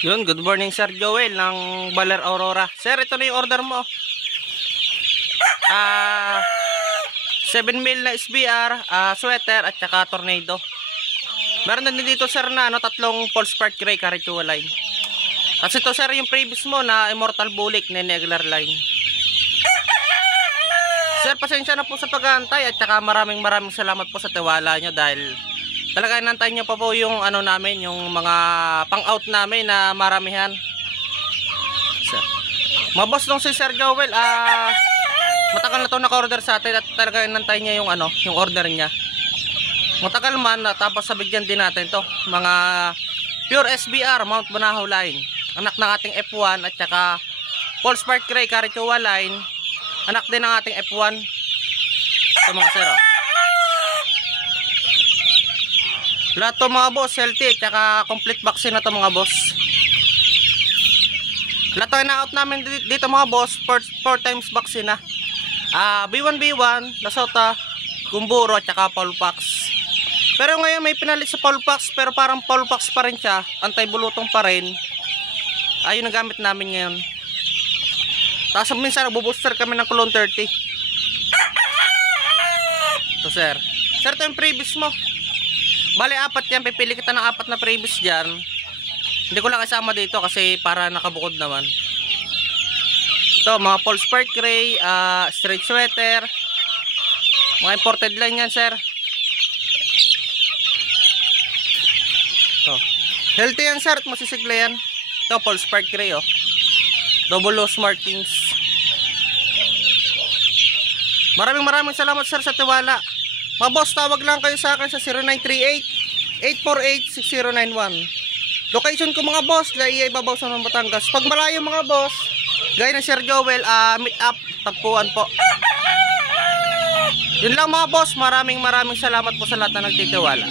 Yun, good morning Sir Joel ng Baler Aurora. Sir, ito na yung order mo. 7 mil na SBR, sweater at saka tornado. Meron din dito sir na tatlong false part gray Carichua line. Kasi ito sir yung previous mo na Immortal Bulik na Neglar line. Sir, pasensya na po sa pag-aantay at saka maraming salamat po sa tiwala nyo dahil talaga inantayin nyo pa po yung namin, yung mga pang-out namin na maramihan. Sir, mga boss nung si Sir Joel, matagal na to naka-order sa atin at talaga inantayin niya yung yung order niya. Matagal man, tapos sabigyan din natin to, mga pure SBR Mount Banahaw line. Anak ng ating F1 at saka false part gray Carichua line. Anak din ng ating F1. Ito mga sir. Lahat to mga boss, healthy at saka complete vaccine na to mga boss. Lahat to ina-out namin dito mga boss, 4 times vaccine na. B1B1, Lasota, Gumburo at saka Paulpax. Pero ngayon may pinalit sa Paulpax, pero parang Paulpax pa rin siya, antay-bulutong pa rin. Ayun ang gamit namin ngayon. Tapos minsan nagbo-booster kami ng Clone 30. So sir, ito yung previous mo. Bale 4 yan, pipili kita ng 4 na previous dyan. Hindi ko lang kasama dito kasi para nakabukod naman. Ito mga false part gray, straight sweater. Mga imported line yan sir. Ito, healthy yan sir at masisigla yan. Ito false part gray oh. Double low markings. Maraming salamat sir sa tiwala. Mga boss, tawag lang kayo sa akin sa 0938-848-6091. Location ko mga boss, Laia Ibabaw sa Batangas. Pag malayo mga boss, gaya ng Sir Joel, meet up, tagpuan po. Yun lang mga boss, maraming salamat po sa lahat na nagtitiwala.